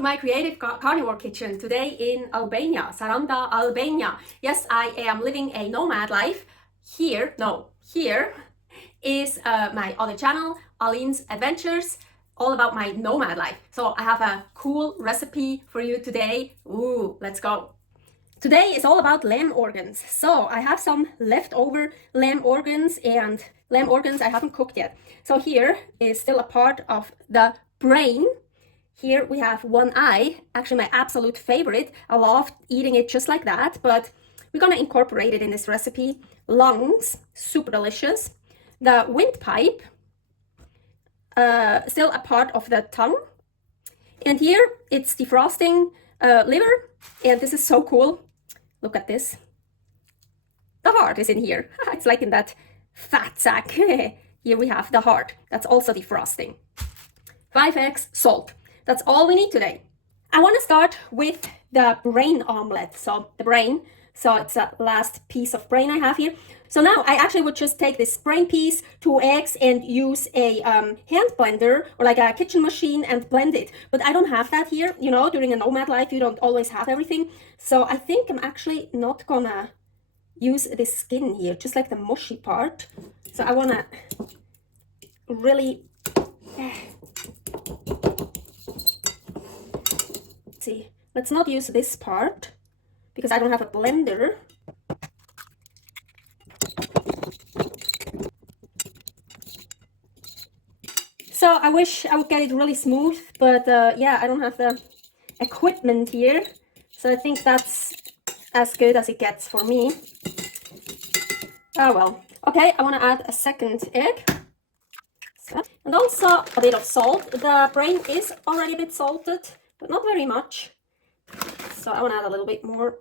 to my creative carnivore kitchen, today in Albania, Saranda, Albania. Yes, I am living a nomad life. Here is my other channel, Aline's Adventures, all about my nomad life. So I have a cool recipe for you today. Ooh, let's go. Today is all about lamb organs. So I have some leftover lamb organs, and lamb organs I haven't cooked yet. So here is still a part of the brain. Here we have one eye, actually my absolute favorite. I love eating it just like that, but we're gonna incorporate it in this recipe. Lungs, super delicious. The windpipe, still a part of the tongue. And here it's defrosting liver, and this is so cool. Look at this. The heart is in here. It's like in that fat sack. Here we have the heart. That's also defrosting. 5 eggs, salt. That's all we need today. I want to start with the brain omelette. So the brain, so it's the last piece of brain I have here. So now I actually would just take this brain piece, 2 eggs, and use a hand blender or like a kitchen machine and blend it. But I don't have that here. You know, during a nomad life, you don't always have everything. So I think I'm actually not gonna use this skin here, just like the mushy part. So I wanna really see, let's not use this part because I don't have a blender. So I wish I would get it really smooth, but yeah, I don't have the equipment here. So I think that's as good as it gets for me. Oh well. Okay, I want to add a second egg. So, and also a bit of salt. The brain is already a bit salted, but not very much. So I want to add a little bit more.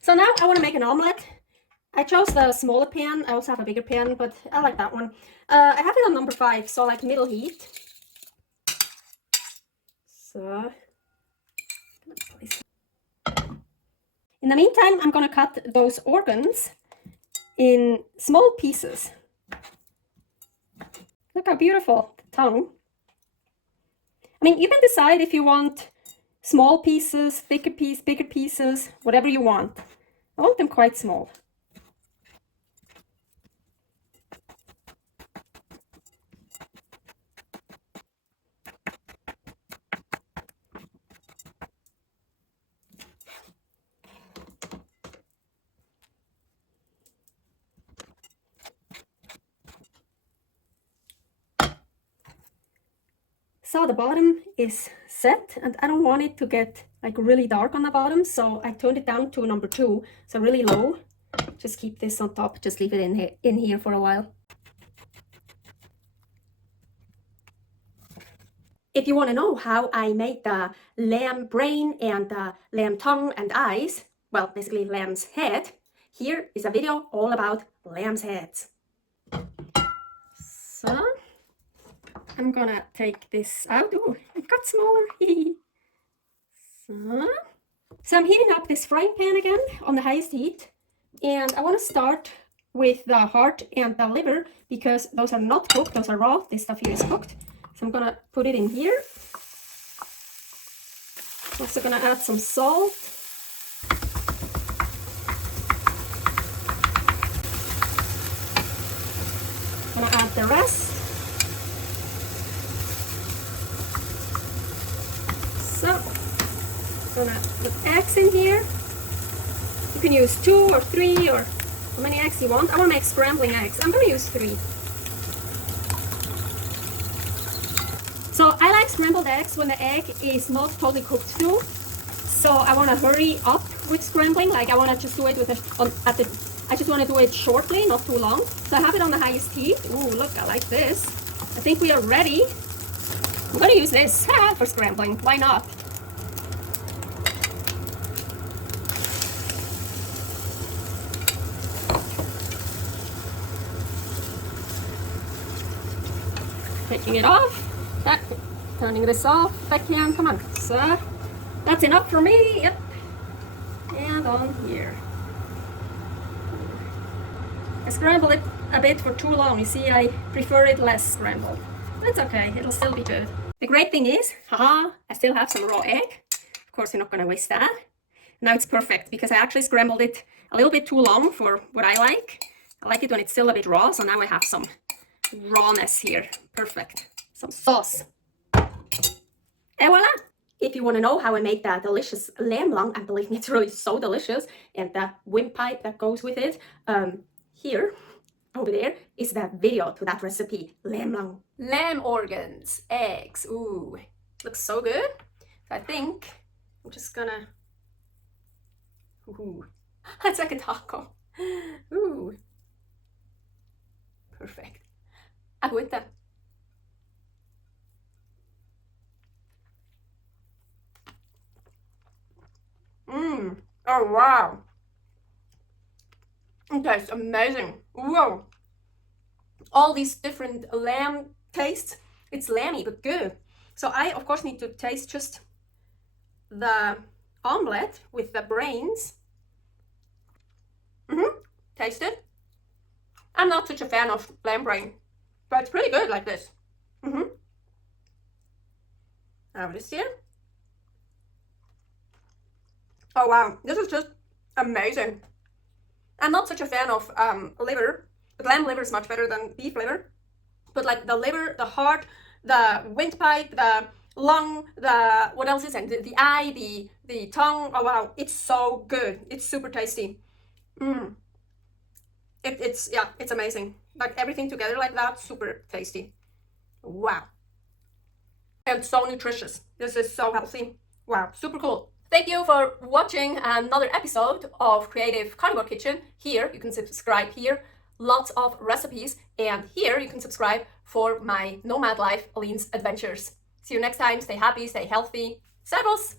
So now I want to make an omelette. I chose the smaller pan. I also have a bigger pan, but I like that one. I have it on number 5, so like middle heat. So in the meantime, I'm gonna cut those organs in small pieces. Look how beautiful the tongue. I mean, you can decide if you want small pieces, thicker piece, bigger pieces, whatever you want. I want them quite small. So the bottom is set, and I don't want it to get like really dark on the bottom, so I turned it down to number 2, so really low. Just keep this on top, just leave it in here for a while. If you want to know how I made the lamb brain and the lamb tongue and eyes, well, basically lamb's head, here is a video all about lamb's heads. So I'm gonna take this out. Ooh, it got smaller. So I'm heating up this frying pan again on the highest heat, and I want to start with the heart and the liver because those are not cooked, those are raw. This stuff here is cooked. So I'm gonna put it in here. Also gonna add some salt. Gonna add the rest. So, I'm gonna put eggs in here. You can use 2 or 3 or how many eggs you want. I want to make scrambling eggs. I'm gonna use 3. So I like scrambled eggs when the egg is not totally cooked too. So I want to hurry up with scrambling. Like I want to just do it with I just want to do it shortly, not too long. So I have it on the highest heat. Ooh, look, I like this. I think we are ready. I'm gonna use this for scrambling. Why not? Taking it off. Turning this off. If I can. Come on. So that's enough for me. Yep. And on here. I scramble it a bit for too long. You see, I prefer it less scrambled. That's okay, it'll still be good. The great thing is, haha, I still have some raw egg. Of course, you're not gonna waste that. Now it's perfect because I actually scrambled it a little bit too long for what I like. I like it when it's still a bit raw, so now I have some rawness here. Perfect. Some sauce. Et voila! If you want to know how I make that delicious lamb lung, and believe me, it's really so delicious, and that windpipe that goes with it, here, over there, is that video to that recipe, lamb lung. Lamb organs, eggs, ooh, looks so good. So I think I'm just gonna, ooh, it's like a taco. Ooh, perfect. Agüita. Oh wow. It tastes amazing. Whoa. All these different lamb tastes. It's lamby but good. So I of course need to taste just the omelette with the brains. Taste it. I'm not such a fan of lamb brain, but it's pretty good like this. Now this here. Oh wow, this is just amazing. I'm not such a fan of liver, but lamb liver is much better than beef liver. But like the liver, the heart, the windpipe, the lung, the what else is it? The eye, the tongue. Oh wow, it's so good. It's super tasty. It's yeah, it's amazing. Like everything together like that, super tasty. Wow. And so nutritious. This is so healthy. Wow, super cool. Thank you for watching another episode of Creative Carnivore Kitchen. Here you can subscribe here, lots of recipes, and here you can subscribe for my nomad life, Aline's adventures. See you next time. Stay happy, stay healthy. Servus!